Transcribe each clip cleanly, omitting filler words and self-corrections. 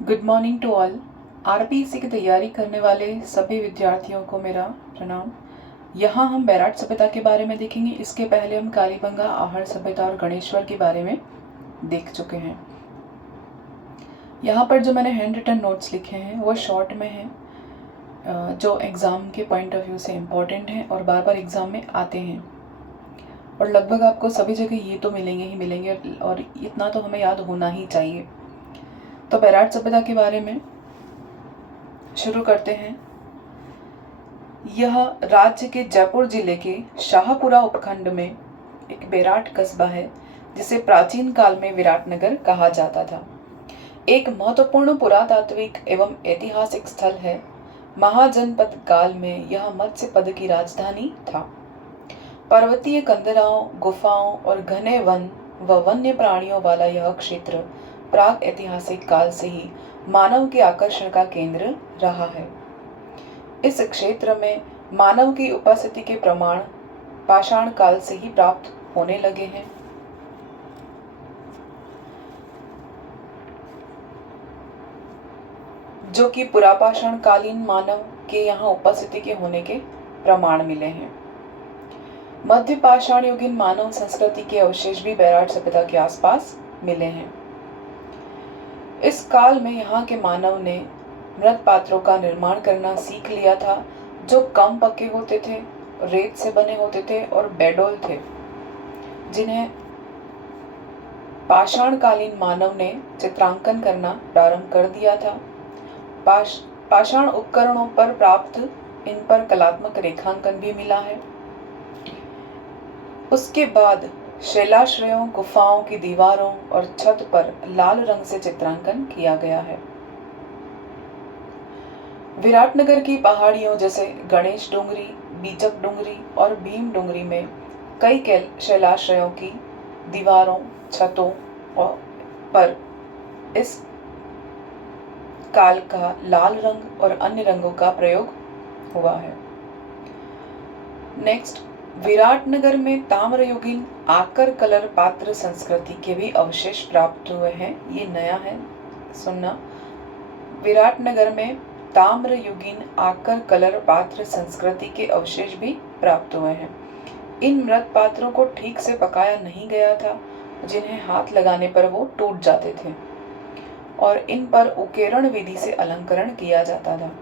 Good morning to all. RPSC की तैयारी करने वाले सभी विद्यार्थियों को मेरा प्रणाम। यहाँ हम बैराट सभ्यता के बारे में देखेंगे। इसके पहले हम कालीबंगा, आहड़ सभ्यता और गणेश्वर के बारे में देख चुके हैं। यहाँ पर जो मैंने हैंड रिटन नोट्स लिखे हैं वो शॉर्ट में हैं, जो एग्ज़ाम के पॉइंट ऑफ व्यू से इम्पॉर्टेंट हैं और बार बार एग्ज़ाम में आते हैं। और लगभग आपको सभी जगह ये तो मिलेंगे ही मिलेंगे और इतना तो हमें याद होना ही चाहिए। तो बैराट सभ्यता के बारे में शुरू करते हैं। यह राज्य के जयपुर जिले के शाहपुरा उपखंड में एक बेराट कस्बा है, जिसे प्राचीन काल में विराटनगर कहा जाता था। एक महत्वपूर्ण पुरातात्विक एवं ऐतिहासिक स्थल है। महाजनपद काल में यह मत्स्य पद की राजधानी था। पर्वतीय कंदराओं, गुफाओं और घने वन व वन्य प्राणियों वाला यह क्षेत्र प्राग ऐतिहासिक काल से ही मानव के आकर्षण का केंद्र रहा है। इस क्षेत्र में मानव की उपस्थिति के प्रमाण पाषाण काल से ही प्राप्त होने लगे हैं। जो कि पुरापाषाण कालीन मानव के यहाँ उपस्थिति के होने के प्रमाण मिले हैं। मध्य पाषाण युगीन मानव संस्कृति के अवशेष भी बैराट सभ्यता के आसपास मिले हैं। इस काल में यहाँ के मानव ने मृत पात्रों का निर्माण करना सीख लिया था, जो कम पके होते थे, रेत से बने होते थे और बेडोल थे, जिन्हें पाषाणकालीन मानव ने चित्रांकन करना प्रारंभ कर दिया था। पाषाण उपकरणों पर प्राप्त इन पर कलात्मक रेखांकन भी मिला है। उसके बाद शैलाश्रयों, गुफाओं की दीवारों और छत पर लाल रंग से चित्रांकन किया गया है। विराटनगर की पहाड़ियों जैसे गणेश डोंगरी, बीजक डोंगरी और भीम डोंगरी में कई शैलाश्रयों की दीवारों, छतों पर इस काल का लाल रंग और अन्य रंगों का प्रयोग हुआ है। नेक्स्ट, विराटनगर में ताम्रयुगीन आकर कलर पात्र संस्कृति के भी अवशेष प्राप्त हुए हैं। ये नया है, सुनना। विराटनगर में ताम्रयुगीन आकर कलर पात्र संस्कृति के अवशेष भी प्राप्त हुए हैं। इन मृत पात्रों को ठीक से पकाया नहीं गया था, जिन्हें हाथ लगाने पर वो टूट जाते थे और इन पर उकेरण विधि से अलंकरण किया जाता था।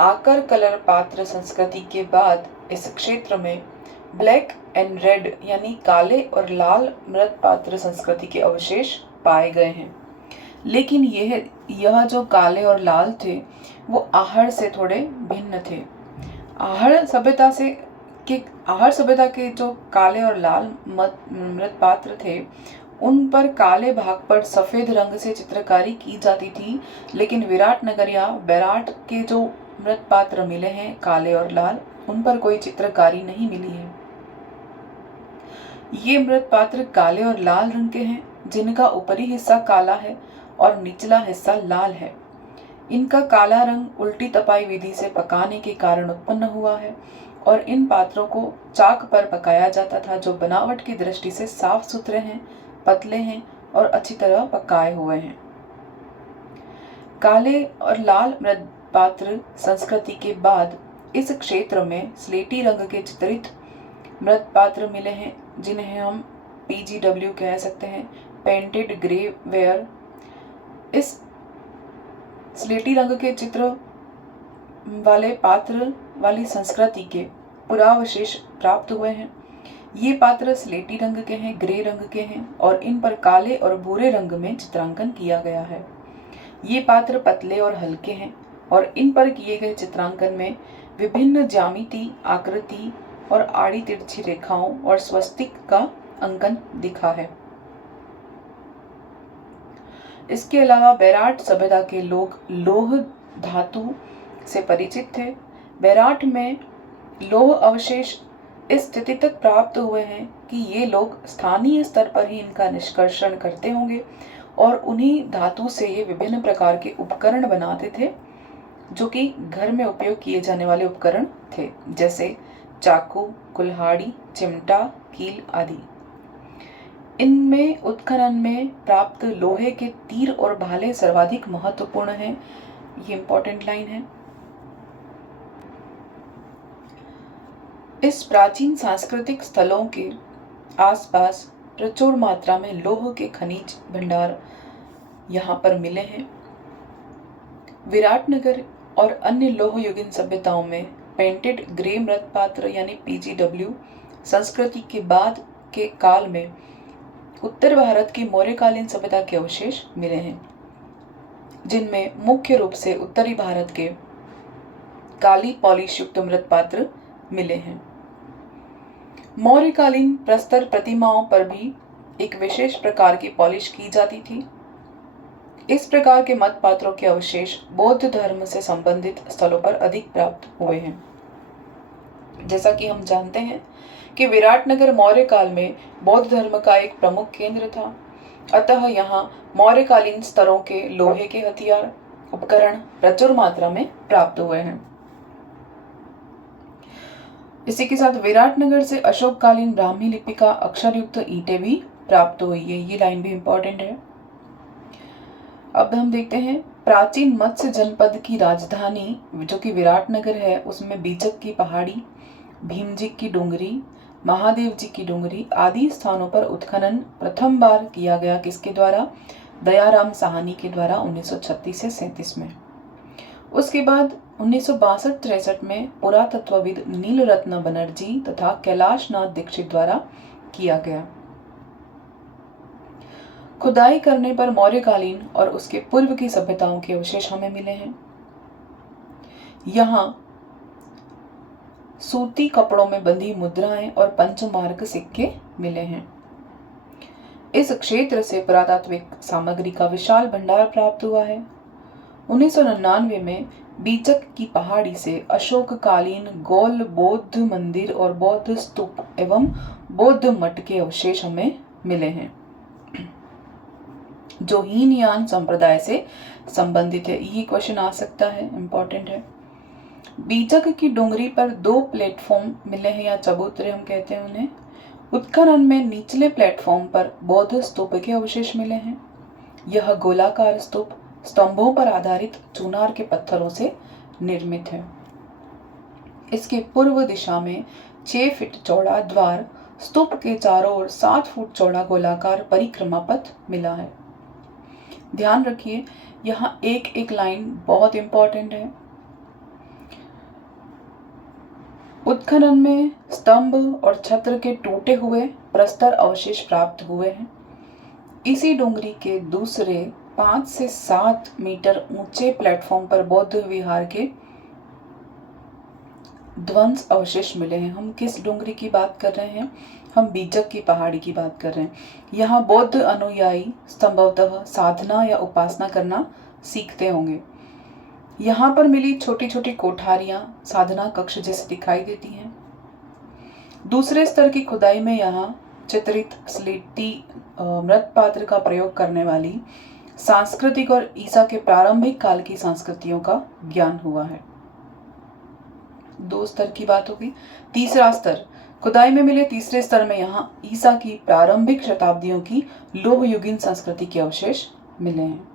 आकर कलर पात्र संस्कृति के बाद इस क्षेत्र में ब्लैक एंड रेड यानी काले और लाल मृत पात्र संस्कृति के अवशेष पाए गए हैं। लेकिन यह जो काले और लाल थे वो आहड़ से थोड़े भिन्न थे। आहड़ सभ्यता के जो काले और लाल मृत पात्र थे, उन पर काले भाग पर सफेद रंग से चित्रकारी की जाती थी, लेकिन विराटनगर या बैराट के जो मृत पात्र मिले हैं काले और लाल, उन पर कोई चित्रकारी नहीं मिली है। ये मृत पात्र काले और लाल रंग के हैं, जिनका ऊपरी हिस्सा काला है और निचला हिस्सा लाल है। इनका काला रंग उल्टी तपाई विधि से पकाने के कारण उत्पन्न हुआ है और इन पात्रों को चाक पर पकाया जाता था, जो बनावट की दृष्टि से साफ सुथरे हैं, पतले हैं और अच्छी तरह पकाए हुए हैं। काले और लाल मृत पात्र संस्कृति के बाद इस क्षेत्र में स्लेटी रंग के चित्रित मृत पात्र मिले हैं, जिन्हें हम PGW कह सकते हैं, पेंटेड ग्रे वेयर। इस स्लेटी रंग के चित्र वाले पात्र वाली संस्कृति के पुरावशेष प्राप्त हुए हैं। ये पात्र स्लेटी रंग के हैं, ग्रे रंग के हैं और इन पर काले और भूरे रंग में चित्रांकन किया गया है। ये पात्र पतले और हल्के हैं और इन पर किए गए चित्रांकन में विभिन्न ज्यामिति, आकृति और आड़ी तिरछी रेखाओं और स्वस्तिक का अंकन दिखा है। इसके अलावा बैराट सभ्यता के लोग लौह धातु से परिचित थे। बैराट में लौह अवशेष इस स्थिति तक प्राप्त हुए हैं कि ये लोग स्थानीय स्तर पर ही इनका निष्कर्षण करते होंगे और उन्हीं धातु से ये विभिन्न प्रकार के उपकरण बनाते थे, जो कि घर में उपयोग किए जाने वाले उपकरण थे, जैसे चाकू, कुल्हाड़ी, चिमटा, कील आदि। इनमें उत्खनन में प्राप्त लोहे के तीर और भाले सर्वाधिक महत्वपूर्ण हैं। ये इंपॉर्टेंट लाइन है। इस प्राचीन सांस्कृतिक स्थलों के आसपास प्रचुर मात्रा में लोह के खनिज भंडार यहाँ पर मिले हैं। विराटनगर और अन्य लोहयुगीन सभ्यताओं में पेंटेड ग्रे मृत्पात्र यानी PGW संस्कृति के बाद के काल में उत्तर भारत की मौर्यकालीन सभ्यता के अवशेष मिले हैं, जिनमें मुख्य रूप से उत्तरी भारत के काली पॉलिश युक्त मृत्पात्र मिले हैं। मौर्यकालीन प्रस्तर प्रतिमाओं पर भी एक विशेष प्रकार की पॉलिश की जाती थी। इस प्रकार के मृत्पात्रों के अवशेष बौद्ध धर्म से संबंधित स्थलों पर अधिक प्राप्त हुए हैं। जैसा कि हम जानते हैं कि विराटनगर मौर्य काल में बौद्ध धर्म का एक प्रमुख केंद्र था, अतः यहाँ मौर्यकालीन स्तरों के लोहे के हथियार उपकरण प्रचुर मात्रा में प्राप्त हुए हैं। इसी के साथ विराटनगर से अशोककालीन ब्राह्मी लिपि का अक्षर युक्त ईंटें भी प्राप्त हुई है। ये लाइन भी इंपॉर्टेंट है। अब हम देखते हैं प्राचीन मत्स्य जनपद की राजधानी जो कि विराटनगर है, उसमें बीचक की पहाड़ी, भीमजी की डोंगरी, महादेव जी की डोंगरी आदि स्थानों पर उत्खनन प्रथम बार किया गया। किसके द्वारा? दयाराम साहनी के द्वारा 1936 से 37 में। उसके बाद 1962-63 में पुरातत्वविद नीलरत्न बनर्जी तथा कैलाशनाथ दीक्षित द्वारा किया गया। खुदाई करने पर मौर्यकालीन और उसके पूर्व की सभ्यताओं के अवशेष हमें मिले हैं। यहाँ सूती कपड़ों में बंधी मुद्राएं और पंचमार्क सिक्के मिले हैं। इस क्षेत्र से पुरातात्विक सामग्री का विशाल भंडार प्राप्त हुआ है। 1999 में बीचक की पहाड़ी से अशोककालीन गौल बौद्ध मंदिर और बौद्ध स्तूप एवं बौद्ध मठ के अवशेष हमें मिले हैं, जो हीनयान संप्रदाय से संबंधित है। ये क्वेश्चन आ सकता है, इंपॉर्टेंट है। बीचक की डोंगरी पर 2 प्लेटफॉर्म मिले हैं या चबूतरे हम कहते हैं उन्हें। उत्खनन में निचले प्लेटफॉर्म पर बौद्ध स्तूप के अवशेष मिले हैं। यह गोलाकार स्तूप स्तंभों पर आधारित चुनार के पत्थरों से निर्मित है। इसके पूर्व दिशा में 6 फीट चौड़ा द्वार, स्तूप के चारों ओर 7 फुट चौड़ा गोलाकार परिक्रमा पथ मिला है। ध्यान रखिए, यहाँ एक एक लाइन बहुत इंपॉर्टेंट है। उत्खनन में स्तंभ और छत्र के टूटे हुए प्रस्तर अवशेष प्राप्त हुए हैं। इसी डोंगरी के दूसरे 5 से 7 मीटर ऊंचे प्लेटफॉर्म पर बौद्ध विहार के ध्वंस अवशेष मिले हैं। हम किस डोंगरी की बात कर रहे हैं? हम बीचक की पहाड़ी की बात कर रहे हैं। यहाँ बौद्ध अनुयायी संभवतः साधना या उपासना करना सीखते होंगे। यहाँ पर मिली छोटी छोटी कोठारियां साधना कक्ष जैसे दिखाई देती हैं। दूसरे स्तर की खुदाई में यहाँ चित्रित स्लेटी मृत्पात्र का प्रयोग करने वाली सांस्कृतिक और ईसा के प्रारंभिक काल की संस्कृतियों का ज्ञान हुआ है। 2 स्तर की बात होगी। तीसरा स्तर, खुदाई में मिले तीसरे स्तर में यहाँ ईसा की प्रारंभिक शताब्दियों की लोहयुगीन संस्कृति के अवशेष मिले हैं।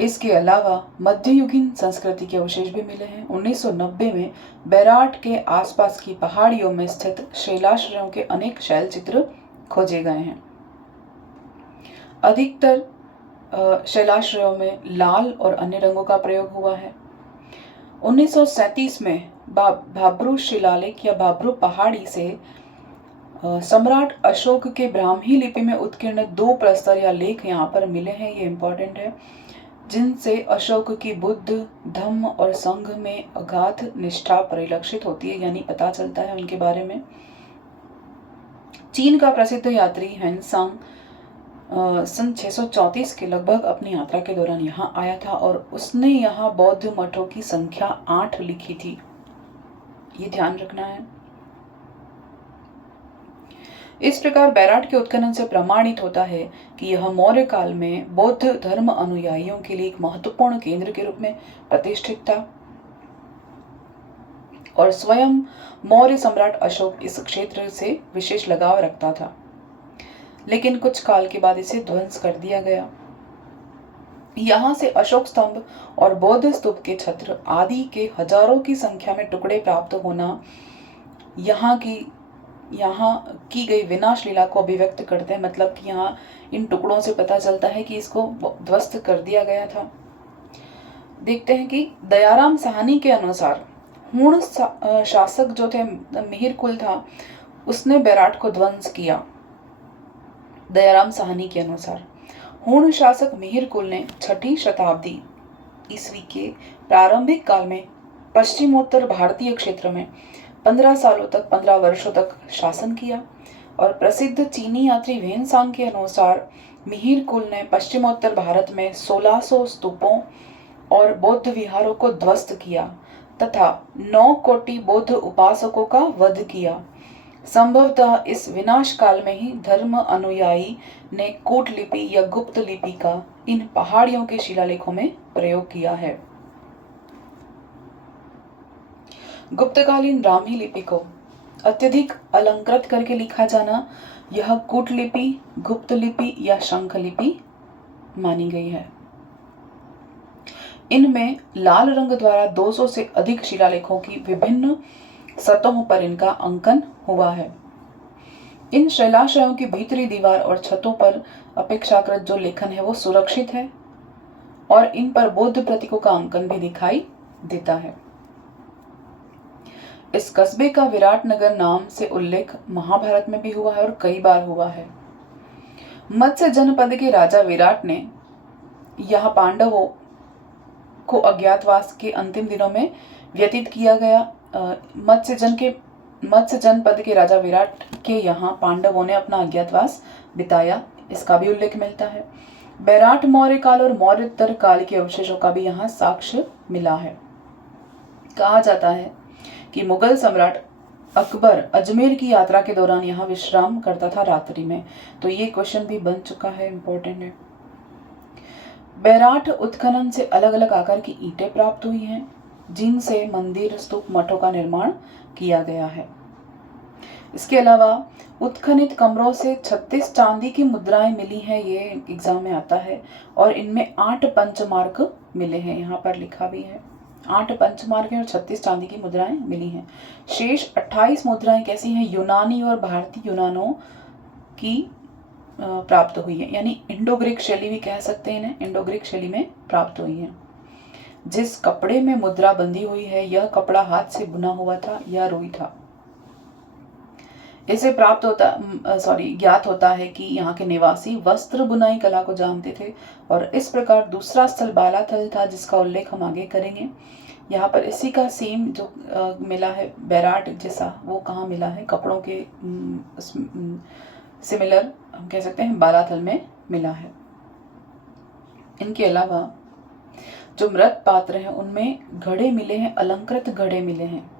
इसके अलावा मध्ययुगीन संस्कृति के अवशेष भी मिले हैं। 1990 में बैराट के आसपास की पहाड़ियों में स्थित शैलाश्रयों के अनेक शैल चित्र खोजे गए हैं। अधिकतर शैलाश्रयों में लाल और अन्य रंगों का प्रयोग हुआ है। 1937 में भाब्रू शिलालेख या भाब्रू पहाड़ी से सम्राट अशोक के ब्राह्मी लिपि में उत्कीर्ण 2 प्रस्तर या लेख यहाँ पर मिले हैं। ये इंपॉर्टेंट है, जिनसे अशोक की बुद्ध, धम्म और संघ में अगाध निष्ठा परिलक्षित होती है, यानी पता चलता है उनके बारे में। चीन का प्रसिद्ध यात्री हेनसांग सन 634 के लगभग अपनी यात्रा के दौरान यहाँ आया था और उसने यहाँ बौद्ध मठों की संख्या 8 लिखी थी। ये ध्यान रखना है। इस प्रकार बैराट के उत्खनन से प्रमाणित होता है कि यह मौर्य काल में बौद्ध धर्म अनुयायियों के लिए एक महत्वपूर्ण केंद्र के रूप में प्रतिष्ठित था। और स्वयं मौर्य सम्राट अशोक इस क्षेत्र से विशेष लगाव रखता था, लेकिन कुछ काल के बाद इसे ध्वंस कर दिया गया। यहाँ से अशोक स्तंभ और बौद्ध स्तूप के छत्र आदि के हजारों की संख्या में टुकड़े प्राप्त होना यहाँ की गई विनाश लीला को अभिव्यक्त करते हैं। मतलब कि यहाँ इन टुकड़ों से पता चलता है कि इसको ध्वस्त कर दिया गया था। देखते हैं कि दयाराम साहनी के अनुसार हूण शासक जो थे मिहिर कुल था, उसने बेराट को ध्वंस किया। दयाराम साहनी के अनुसार हूण शासक मिहिर कुल ने 6ठी शताब्दी ईस्वी के प्रारंभिक काल में पश्चिमोत्तर भारतीय क्षेत्र में 15 वर्षों तक शासन किया। और प्रसिद्ध चीनी यात्री वेनसांग के अनुसार मिहिर कुल ने पश्चिमोत्तर भारत में 1600 स्तूपों और बौद्ध विहारों को ध्वस्त किया तथा 9 कोटि बौद्ध उपासकों का वध किया। संभवतः इस विनाश काल में ही धर्म अनुयायी ने कूट लिपि या गुप्त लिपि का इन पहाड़ियों के शिलालेखों में प्रयोग किया है। गुप्तकालीन ब्राह्मी लिपि को अत्यधिक अलंकृत करके लिखा जाना यह कूट लिपि, गुप्त लिपि या शंख लिपि मानी गई है। इनमें लाल रंग द्वारा 200 से अधिक शिलालेखों की विभिन्न सतहों पर इनका अंकन हुआ है। इन शिलाशयों की भीतरी दीवार और छतों पर अपेक्षाकृत जो लेखन है वो सुरक्षित है और इन पर बौद्ध प्रतीकों का अंकन भी दिखाई देता है। इस कस्बे का विराटनगर नाम से उल्लेख महाभारत में भी हुआ है और कई बार हुआ है। मत्स्य जनपद के राजा विराट ने यहाँ पांडवों को अज्ञातवास के अंतिम दिनों में व्यतीत किया गया। मत्स्य जनपद के राजा विराट के यहाँ पांडवों ने अपना अज्ञातवास बिताया, इसका भी उल्लेख मिलता है। बैराट मौर्य काल और मौर्योत्तर काल के अवशेषों का भी यहाँ साक्ष्य मिला है। कहा जाता है कि मुगल सम्राट अकबर अजमेर की यात्रा के दौरान यहाँ विश्राम करता था रात्रि में। तो ये क्वेश्चन भी बन चुका है, इंपॉर्टेंट है। बैराट उत्खनन से अलग अलग आकार की ईंटें प्राप्त हुई हैं, जिनसे मंदिर, स्तूप, मठों का निर्माण किया गया है। इसके अलावा उत्खनित कमरों से 36 चांदी की मुद्राएं मिली हैं, ये एग्जाम में आता है। और इनमें 8 पंचमार्क मिले हैं, यहाँ पर लिखा भी है 8 पंचमार्क हैं और 36 चांदी की मुद्राएं मिली हैं। शेष 28 मुद्राएं कैसी हैं? यूनानी और भारतीय यूनानों की प्राप्त हुई है, यानी इंडो ग्रीक शैली भी कह सकते हैं इन्हें, इंडो ग्रीक शैली में प्राप्त हुई है। जिस कपड़े में मुद्रा बंधी हुई है यह कपड़ा हाथ से बुना हुआ था या रुई था। इसे ज्ञात होता है कि यहाँ के निवासी वस्त्र बुनाई कला को जानते थे। और इस प्रकार दूसरा स्थल बालाथल था, जिसका उल्लेख हम आगे करेंगे। यहाँ पर इसी का सेम जो मिला है बैराट जैसा, वो कहाँ मिला है? कपड़ों के सिमिलर हम कह सकते हैं बालाथल में मिला है। इनके अलावा जो मृत पात्र हैं उनमें घड़े मिले हैं, अलंकृत घड़े मिले हैं।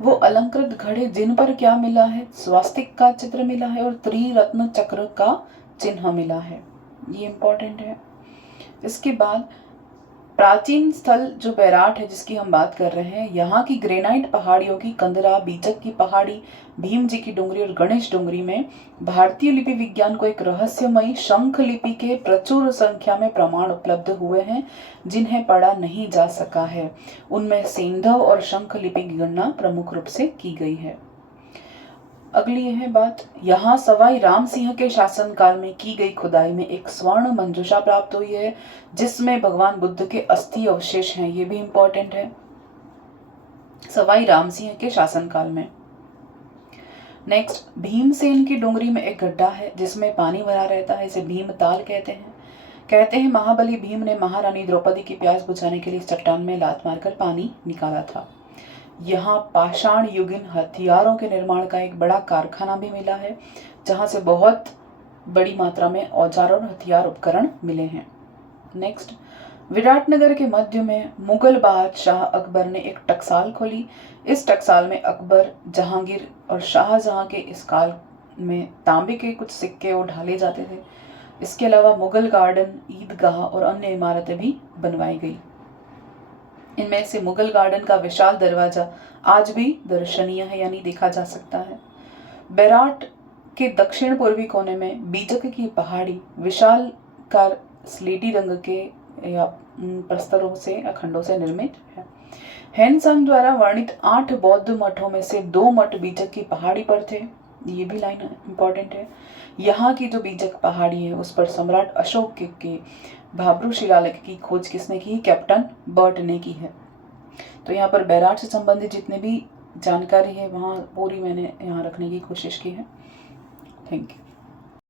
वो अलंकृत घड़े जिन पर क्या मिला है? स्वास्तिक का चित्र मिला है और त्रिरत्न चक्र का चिन्ह मिला है, ये इंपॉर्टेंट है। इसके बाद प्राचीन स्थल जो बैराट है जिसकी हम बात कर रहे हैं, यहाँ की ग्रेनाइट पहाड़ियों की कंदरा, बीचक की पहाड़ी, भीम जी की डुंगरी और गणेश डुंगरी में भारतीय लिपि विज्ञान को एक रहस्यमयी शंख लिपि के प्रचुर संख्या में प्रमाण उपलब्ध हुए हैं, जिन्हें पढ़ा नहीं जा सका है। उनमें सेंधव और शंख लिपि की गणना प्रमुख रूप से की गई है। अगली है बात, यहाँ सवाई राम सिंह के शासनकाल में की गई खुदाई में एक स्वर्ण मंजूषा प्राप्त हुई है, जिसमें भगवान बुद्ध के अस्थि अवशेष हैं, ये भी इंपॉर्टेंट है। सवाई राम सिंह के शासनकाल में। नेक्स्ट, भीमसेन की डोंगरी में एक गड्ढा है जिसमें पानी भरा रहता है, इसे भीमताल कहते हैं। महाबली भीम ने महारानी द्रौपदी की प्यास बुझाने के लिए इस चट्टान में लात मारकर पानी निकाला था। यहाँ पाषाण युगीन हथियारों के निर्माण का एक बड़ा कारखाना भी मिला है, जहाँ से बहुत बड़ी मात्रा में औजार और हथियार उपकरण मिले हैं। नेक्स्ट, विराटनगर के मध्य में मुगल बादशाह अकबर ने एक टकसाल खोली। इस टकसाल में अकबर, जहांगीर और शाहजहां के इस काल में तांबे के कुछ सिक्के और ढाले जाते थे। इसके अलावा मुगल गार्डन, ईदगाह और अन्य इमारतें भी बनवाई गई। इनमें से मुगल गार्डन का विशाल दरवाजा आज भी दर्शनीय है, यानी देखा जा सकता है। बैराट के दक्षिण पूर्वी कोने में बीजक की पहाड़ी विशालकार स्लेटी रंग के या प्रस्तरों से या खंडों से निर्मित है। हेनसांग द्वारा वर्णित 8 बौद्ध मठों में से 2 मठ बीजक की पहाड़ी पर थे। ये भी लाइन इंपॉर्टेंट है। यहाँ की जो बीजक पहाड़ी है उस पर सम्राट अशोक के भाब्रू शिलालेख की खोज किसने की? कैप्टन बर्ट ने की है। तो यहाँ पर बैराट से संबंधित जितने भी जानकारी है वहाँ पूरी मैंने यहाँ रखने की कोशिश की है। Thank you.